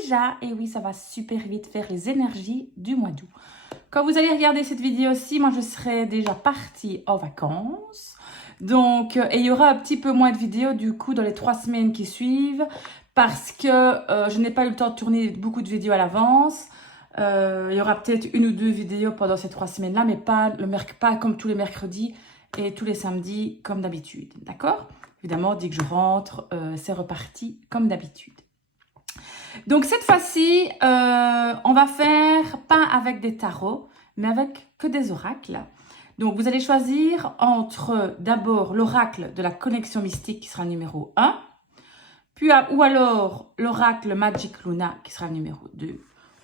déjà. Et oui, ça va super vite faire les énergies du mois d'août. Quand vous allez regarder cette vidéo-ci, moi je serai déjà partie en vacances. Donc, et il y aura un petit peu moins de vidéos du coup dans les 3 semaines qui suivent. Parce que je n'ai pas eu le temps de tourner beaucoup de vidéos à l'avance. Il y aura peut-être 1 ou 2 vidéos pendant ces 3 semaines-là, mais pas comme tous les mercredis et tous les samedis comme d'habitude. D'accord? Évidemment, dès que je rentre, c'est reparti comme d'habitude. Donc cette fois-ci, on va faire pas avec des tarots, mais avec que des oracles. Donc vous allez choisir entre d'abord l'oracle de la connexion mystique qui sera numéro 1, puis ou alors l'oracle Magic Luna qui sera le numéro 2,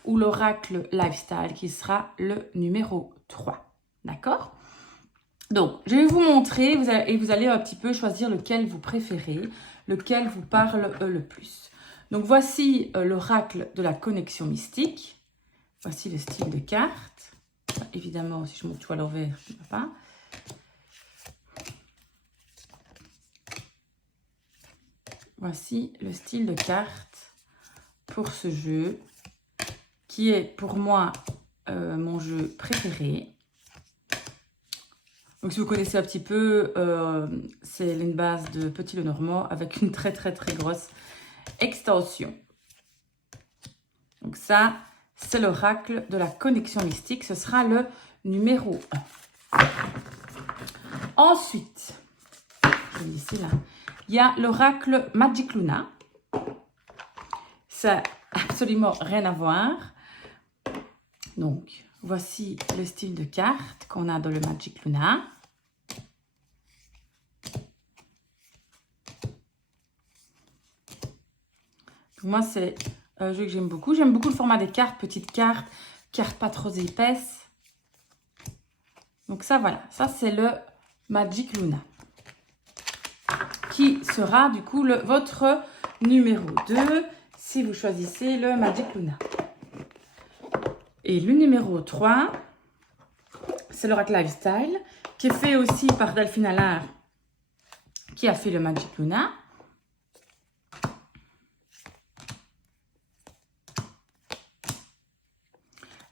ou l'oracle Lifestyle qui sera le numéro 3. D'accord? Donc, je vais vous montrer et vous allez un petit peu choisir lequel vous préférez, lequel vous parle le plus. Donc, voici l'oracle de la connexion mystique. Voici le style de carte. Évidemment, si je monte tout à l'envers, je ne peux pas. Voici le style de carte pour ce jeu, qui est pour moi mon jeu préféré. Donc, si vous connaissez un petit peu, c'est une base de Petit Lenormand avec une très grosse extension. Donc ça, c'est l'oracle de la connexion mystique. Ce sera le numéro 1. Ensuite, je vais ici là, il y a l'oracle Magic Luna. Ça n'a absolument rien à voir. Donc, voici le style de carte qu'on a dans le Magic Luna. Moi, c'est un jeu que j'aime beaucoup. J'aime beaucoup le format des cartes, petites cartes, cartes pas trop épaisses. Donc ça, voilà. Ça, c'est le Magic Luna. Qui sera, du coup, votre numéro 2 si vous choisissez le Magic Luna. Et le numéro 3, c'est l'oracle Lifestyle, qui est fait aussi par Delphine Allard, qui a fait le Magic Luna.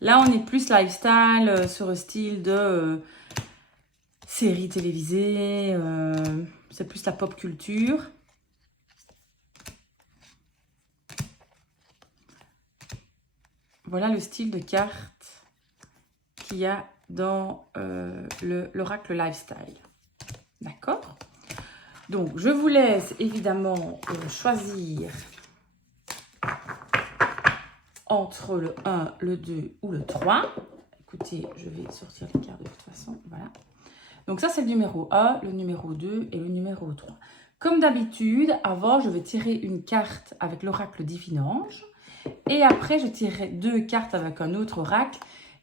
Là, on est plus lifestyle sur le style de série télévisée. C'est plus la pop culture. Voilà le style de carte qu'il y a dans l'oracle Lifestyle. D'accord? Donc, je vous laisse évidemment choisir entre le 1, le 2 ou le 3. Écoutez, je vais sortir les cartes de toute façon. Voilà. Donc ça, c'est le numéro 1, le numéro 2 et le numéro 3. Comme d'habitude, avant, je vais tirer une carte avec l'oracle Divinange. Et après, je tirerai 2 cartes avec un autre oracle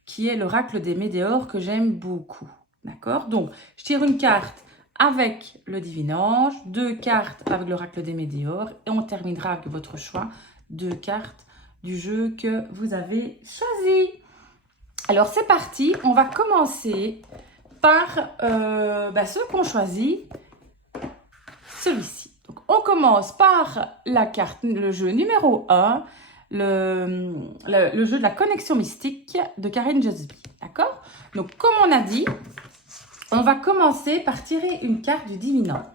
qui est l'oracle des météores que j'aime beaucoup. D'accord? Donc, je tire une carte avec le Divinange, 2 cartes avec l'oracle des météores et on terminera avec votre choix, 2 cartes du jeu que vous avez choisi. Alors, c'est parti. On va commencer par ceux qu'on choisit, celui-ci. Donc, on commence par la carte, le jeu numéro 1, le jeu de la connexion mystique de Karine Josby. D'accord? Donc, comme on a dit, on va commencer par tirer une carte du Divinange.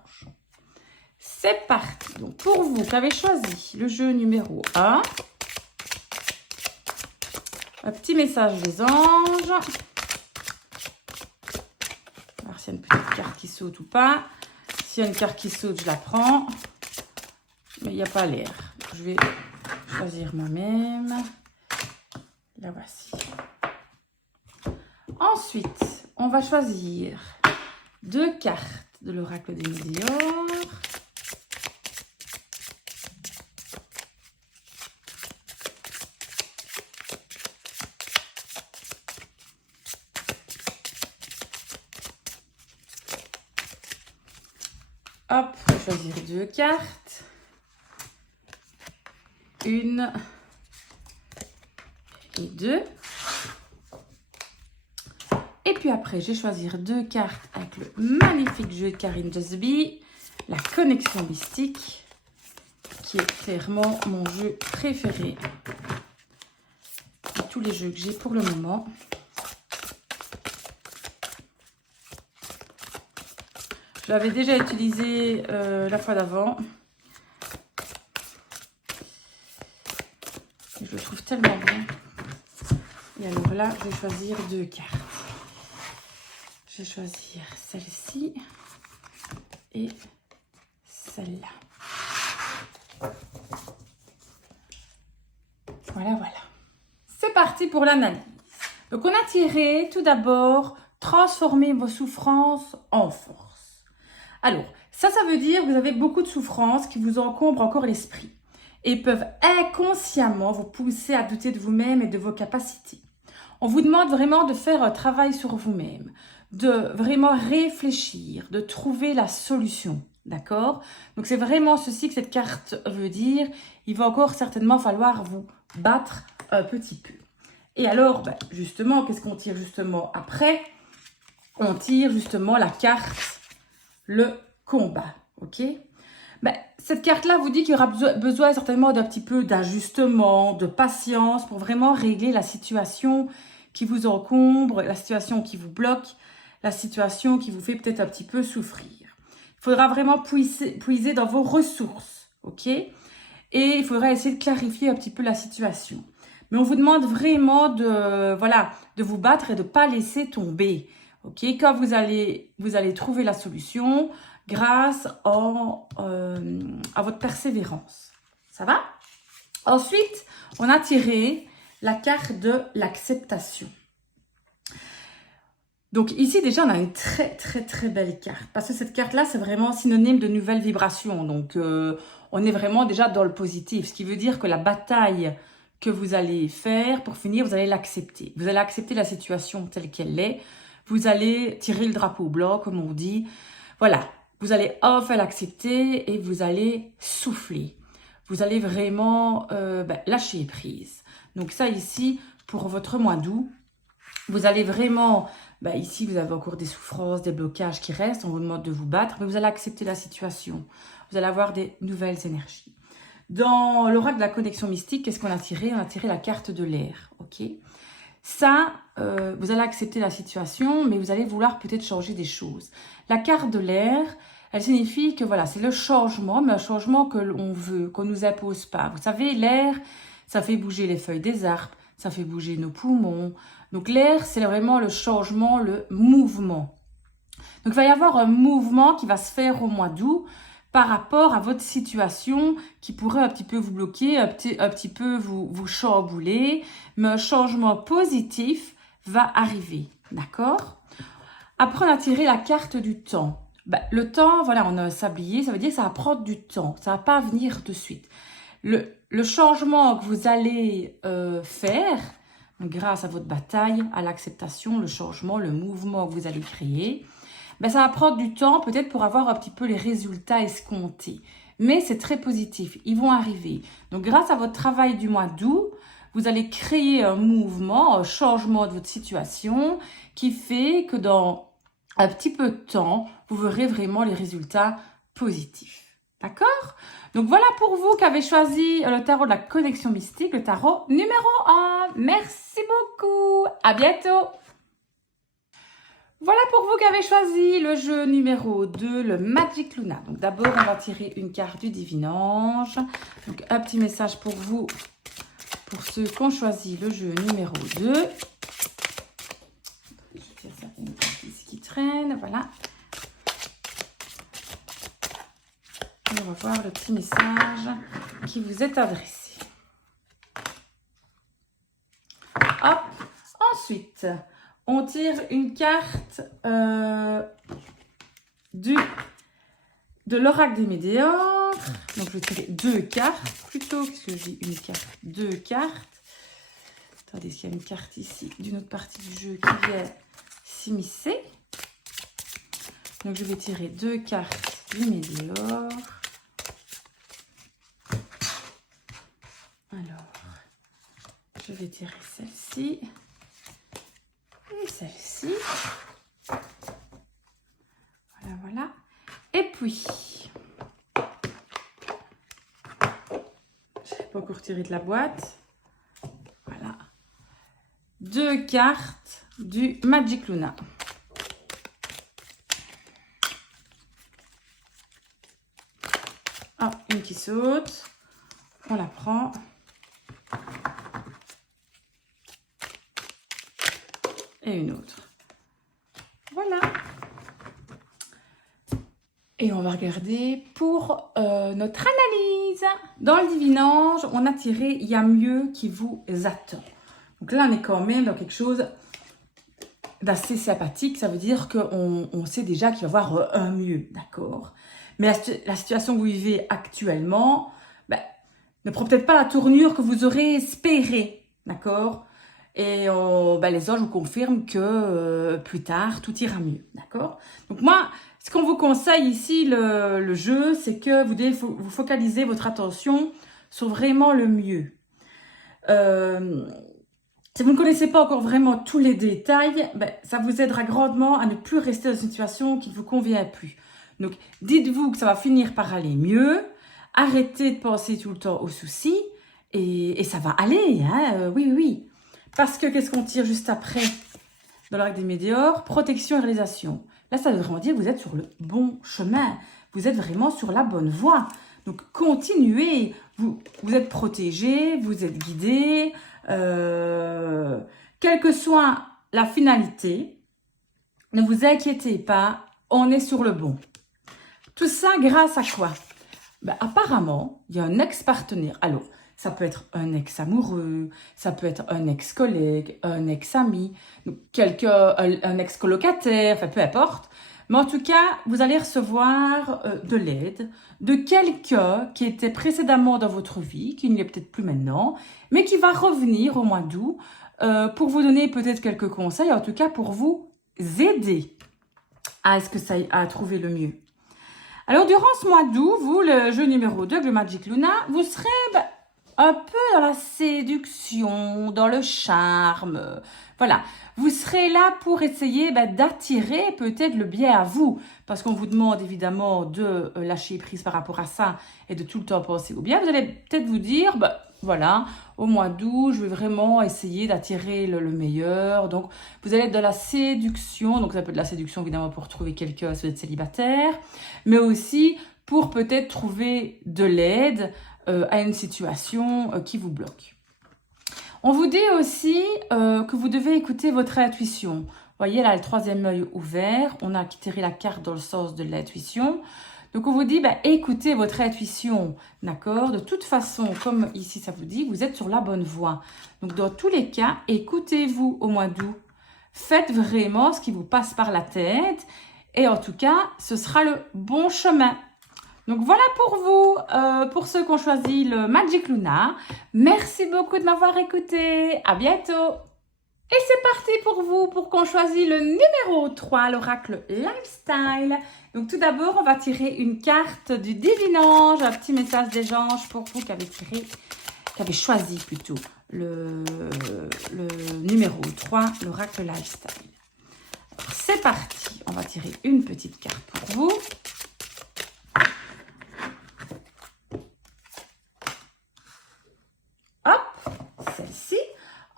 C'est parti. Donc, pour vous qui avez choisi le jeu numéro 1, un petit message des anges. On va voir s'il y a une petite carte qui saute ou pas. S'il y a une carte qui saute, je la prends. Mais il n'y a pas l'air. Je vais choisir moi-même. La voici. Ensuite, on va choisir 2 cartes de l'oracle des météores. Hop, je vais choisir 2 cartes. 1 et 2. Et puis après, je vais choisir 2 cartes avec le magnifique jeu de Karine Josby, la connexion mystique, qui est clairement mon jeu préféré de tous les jeux que j'ai pour le moment. Je l'avais déjà utilisé la fois d'avant. Et je le trouve tellement bien. Et alors là, je vais choisir 2 cartes. Je vais choisir celle-ci et celle-là. Voilà. C'est parti pour l'analyse. Donc, on a tiré tout d'abord transformer vos souffrances en force. Alors, ça veut dire que vous avez beaucoup de souffrances qui vous encombrent encore l'esprit et peuvent inconsciemment vous pousser à douter de vous-même et de vos capacités. On vous demande vraiment de faire un travail sur vous-même, de vraiment réfléchir, de trouver la solution, d'accord? Donc, c'est vraiment ceci que cette carte veut dire. Il va encore certainement falloir vous battre un petit peu. Et alors, justement, qu'est-ce qu'on tire justement après? On tire justement la carte, le combat, ok? Cette carte-là vous dit qu'il y aura besoin certainement d'un petit peu d'ajustement, de patience pour vraiment régler la situation qui vous encombre, la situation qui vous bloque, la situation qui vous fait peut-être un petit peu souffrir. Il faudra vraiment puiser dans vos ressources, ok? Et il faudra essayer de clarifier un petit peu la situation. Mais on vous demande vraiment de vous battre et de ne pas laisser tomber, ok? Quand vous allez trouver la solution grâce à votre persévérance. Ça va? Ensuite, on a tiré la carte de l'acceptation. Donc ici, déjà, on a une très belle carte. Parce que cette carte-là, c'est vraiment synonyme de nouvelles vibrations. Donc, on est vraiment déjà dans le positif. Ce qui veut dire que la bataille que vous allez faire, pour finir, vous allez l'accepter. Vous allez accepter la situation telle qu'elle est. Vous allez tirer le drapeau blanc, comme on dit. Voilà. Vous allez enfin l'accepter et vous allez souffler. Vous allez vraiment lâcher prise. Donc ça ici, pour votre mois d'août, vous allez vraiment... ici, vous avez encore des souffrances, des blocages qui restent. On vous demande de vous battre, mais vous allez accepter la situation. Vous allez avoir des nouvelles énergies. Dans l'oracle de la connexion mystique, qu'est-ce qu'on a tiré? On a tiré la carte de l'air, ok? Ça, vous allez accepter la situation, mais vous allez vouloir peut-être changer des choses. La carte de l'air, elle signifie que voilà, c'est le changement, mais un changement que l'on veut, qu'on ne nous impose pas. Vous savez, l'air, ça fait bouger les feuilles des arbres, ça fait bouger nos poumons. Donc l'air, c'est vraiment le changement, le mouvement. Donc il va y avoir un mouvement qui va se faire au mois d'août par rapport à votre situation qui pourrait un petit peu vous bloquer, un petit peu vous chambouler, mais un changement positif va arriver, d'accord? Après, on a tiré la carte du temps. Le temps, voilà, on a un sablier, ça veut dire que ça va prendre du temps, ça ne va pas venir de suite. Le changement que vous allez faire, grâce à votre bataille, à l'acceptation, le changement, le mouvement que vous allez créer, ça va prendre du temps peut-être pour avoir un petit peu les résultats escomptés. Mais c'est très positif, ils vont arriver. Donc grâce à votre travail du mois d'août, vous allez créer un mouvement, un changement de votre situation qui fait que dans un petit peu de temps, vous verrez vraiment les résultats positifs. D'accord? Donc voilà pour vous qui avez choisi le tarot de la connexion mystique, le tarot numéro 1. Merci beaucoup. À bientôt. Voilà pour vous qui avez choisi le jeu numéro 2, le Magic Luna. Donc d'abord, on va tirer une carte du Divin Ange. Donc un petit message pour vous, pour ceux qui ont choisi le jeu numéro 2. Je tire ça, une carte ici qui traîne, voilà. Et on va voir le petit message qui vous est adressé. Hop, ensuite... on tire une carte de l'oracle des médiocres. Donc, je vais tirer 2 cartes plutôt, parce que j'ai une carte, 2 cartes. Attendez, il y a une carte ici d'une autre partie du jeu qui vient s'immiscer. Donc, je vais tirer 2 cartes du médiocre. Alors, je vais tirer celle-ci. Et celle-ci. Voilà. Et puis, retirer de la boîte. Voilà. 2 cartes du Magic Luna. Ah, une qui saute. On la prend. Et une autre. Voilà. Et on va regarder pour notre analyse. Dans le divinange, on a tiré « Il y a mieux qui vous attend ». Donc là, on est quand même dans quelque chose d'assez sympathique. Ça veut dire qu'on sait déjà qu'il va y avoir un mieux, d'accord? Mais la situation que vous vivez actuellement ne prend peut-être pas la tournure que vous aurez espérée, d'accord? Et les anges vous confirment que plus tard, tout ira mieux, d'accord? Donc moi, ce qu'on vous conseille ici, le jeu, c'est que vous devez vous focaliser votre attention sur vraiment le mieux. Si vous ne connaissez pas encore vraiment tous les détails, ça vous aidera grandement à ne plus rester dans une situation qui ne vous convient plus. Donc, dites-vous que ça va finir par aller mieux. Arrêtez de penser tout le temps aux soucis et ça va aller, hein, oui. Parce que qu'est-ce qu'on tire juste après dans l'Arc des Météores? Protection et réalisation. Là, ça veut vraiment dire que vous êtes sur le bon chemin. Vous êtes vraiment sur la bonne voie. Donc, continuez. Vous êtes protégé, vous êtes guidé. Quelle que soit la finalité, ne vous inquiétez pas, on est sur le bon. Tout ça grâce à quoi? Apparemment, il y a un ex-partenaire. Alors, ça peut être un ex-amoureux, ça peut être un ex-collègue, un ex-ami, un ex-colocataire, enfin peu importe. Mais en tout cas, vous allez recevoir de l'aide de quelqu'un qui était précédemment dans votre vie, qui n'y est peut-être plus maintenant, mais qui va revenir au mois d'août pour vous donner peut-être quelques conseils, en tout cas pour vous aider à trouver le mieux. Alors, durant ce mois d'août, vous, le jeu numéro 2, le Magic Luna, vous serez un peu dans la séduction, dans le charme. Voilà, vous serez là pour essayer d'attirer peut-être le bien à vous. Parce qu'on vous demande évidemment de lâcher prise par rapport à ça et de tout le temps penser au bien. Vous allez peut-être vous dire, voilà, au mois d'août, je vais vraiment essayer d'attirer le meilleur. Donc, vous allez être dans la séduction. Donc, ça peut être de la séduction évidemment pour trouver quelqu'un si vous êtes célibataire. Mais aussi pour peut-être trouver de l'aide à une situation qui vous bloque. On vous dit aussi que vous devez écouter votre intuition. Vous voyez là, le 3e œil ouvert, on a tiré la carte dans le sens de l'intuition. Donc on vous dit, écoutez votre intuition, d'accord? De toute façon, comme ici ça vous dit, vous êtes sur la bonne voie. Donc dans tous les cas, écoutez-vous au mois d'août. Faites vraiment ce qui vous passe par la tête. Et en tout cas, ce sera le bon chemin. Donc voilà pour vous, pour ceux qui ont choisi le Magic Luna. Merci beaucoup de m'avoir écouté. À bientôt. Et c'est parti pour vous, pour qu'on choisisse le numéro 3, l'oracle Lifestyle. Donc tout d'abord, on va tirer une carte du Divinange, un petit message des anges pour vous qui avez choisi plutôt le numéro 3, l'oracle Lifestyle. Alors c'est parti, on va tirer une petite carte pour vous. Celle-ci.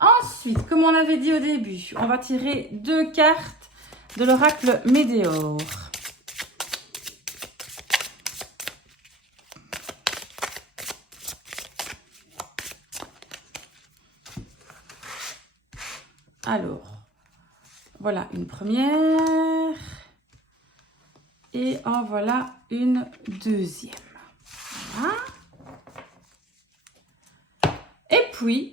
Ensuite, comme on avait dit au début, on va tirer 2 cartes de l'oracle Météore. Alors, voilà une première et en voilà une deuxième. Voilà. Et puis,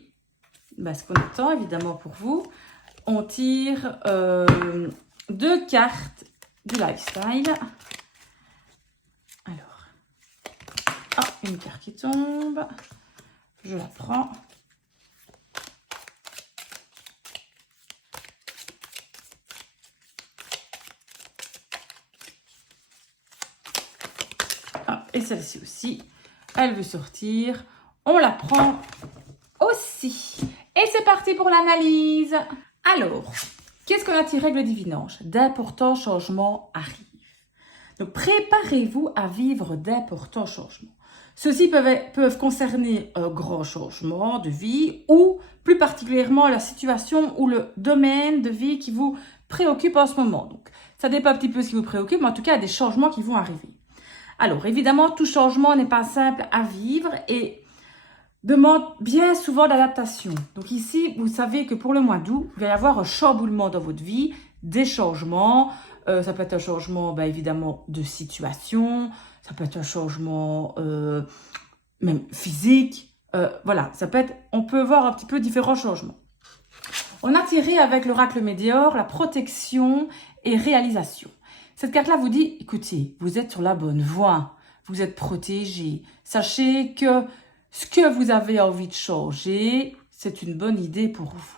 ce qu'on attend évidemment pour vous, on tire 2 cartes du Lifestyle. Alors, une carte qui tombe, je la prends. Et celle-ci aussi, elle veut sortir, on la prend aussi. Et c'est parti pour l'analyse. Alors, qu'est-ce qu'on a tiré avec le Divinange? D'importants changements arrivent. Donc, préparez-vous à vivre d'importants changements. Ceux-ci peuvent concerner un grand changement de vie ou plus particulièrement la situation ou le domaine de vie qui vous préoccupe en ce moment. Donc, ça dépend un petit peu de ce qui vous préoccupe, mais en tout cas, il y a des changements qui vont arriver. Alors, évidemment, tout changement n'est pas simple à vivre et demande bien souvent d'adaptation. Donc ici, vous savez que pour le mois d'août, il va y avoir un chamboulement dans votre vie, des changements. Ça peut être un changement, évidemment, de situation. Ça peut être un changement même physique. Voilà, on peut voir un petit peu différents changements. On a tiré avec l'oracle Médior la protection et réalisation. Cette carte-là vous dit, écoutez, vous êtes sur la bonne voie, vous êtes protégé. Sachez que ce que vous avez envie de changer, c'est une bonne idée pour vous.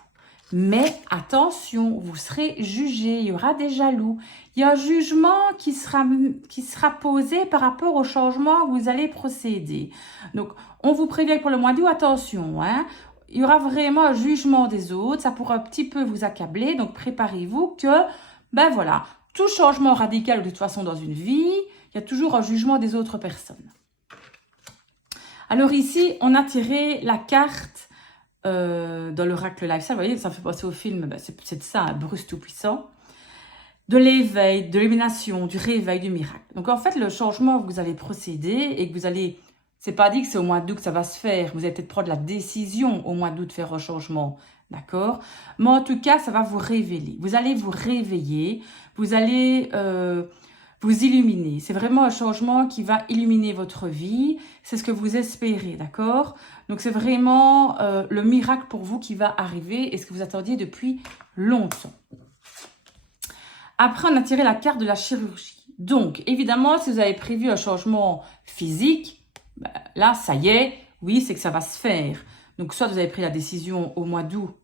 Mais attention, vous serez jugé, il y aura des jaloux. Il y a un jugement qui sera posé par rapport au changement que vous allez procéder. Donc, on vous prévient pour le mois d'août, attention, hein. Il y aura vraiment un jugement des autres, ça pourra un petit peu vous accabler. Donc, préparez-vous que, voilà, tout changement radical de toute façon dans une vie, il y a toujours un jugement des autres personnes. Alors ici, on a tiré la carte dans l'oracle Lifestyle. Vous voyez, ça me fait penser au film, c'est ça, un Bruce Tout-Puissant. De l'éveil, de l'élimination, du réveil, du miracle. Donc en fait, le changement que vous allez procéder et que vous allez... C'est pas dit que c'est au mois d'août que ça va se faire. Vous allez peut-être prendre la décision au mois d'août de faire un changement. D'accord? Mais en tout cas, ça va vous révéler. Vous allez vous réveiller. Vous allez... vous illuminer. C'est vraiment un changement qui va illuminer votre vie. C'est ce que vous espérez, d'accord? Donc, c'est vraiment le miracle pour vous qui va arriver et ce que vous attendiez depuis longtemps. Après, on a tiré la carte de la chirurgie. Donc, évidemment, si vous avez prévu un changement physique, là, ça y est, oui, c'est que ça va se faire. Donc, soit vous avez pris la décision au mois d'août,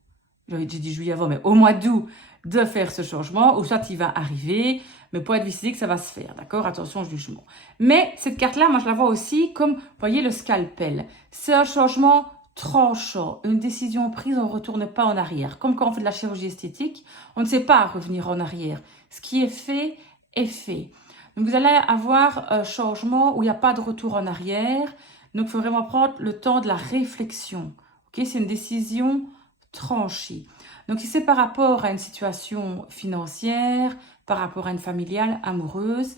j'ai dit juillet avant, mais au mois d'août, de faire ce changement, ou soit il va arriver, mais pour être physique, ça va se faire, d'accord? Attention au jugement. Mais cette carte-là, moi, je la vois aussi comme, vous voyez, le scalpel. C'est un changement tranchant, une décision prise, on ne retourne pas en arrière. Comme quand on fait de la chirurgie esthétique, on ne sait pas revenir en arrière. Ce qui est fait, est fait. Donc, vous allez avoir un changement où il n'y a pas de retour en arrière. Donc, il faut vraiment prendre le temps de la réflexion. Okay? C'est une décision tranchée. Donc, si c'est par rapport à une situation financière, par rapport à une familiale, amoureuse,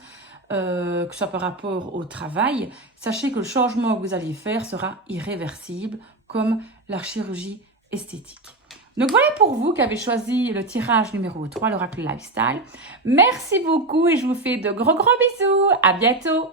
que ce soit par rapport au travail, sachez que le changement que vous allez faire sera irréversible, comme la chirurgie esthétique. Donc, voilà pour vous qui avez choisi le tirage numéro 3, l'oracle Lifestyle. Merci beaucoup et je vous fais de gros bisous. À bientôt.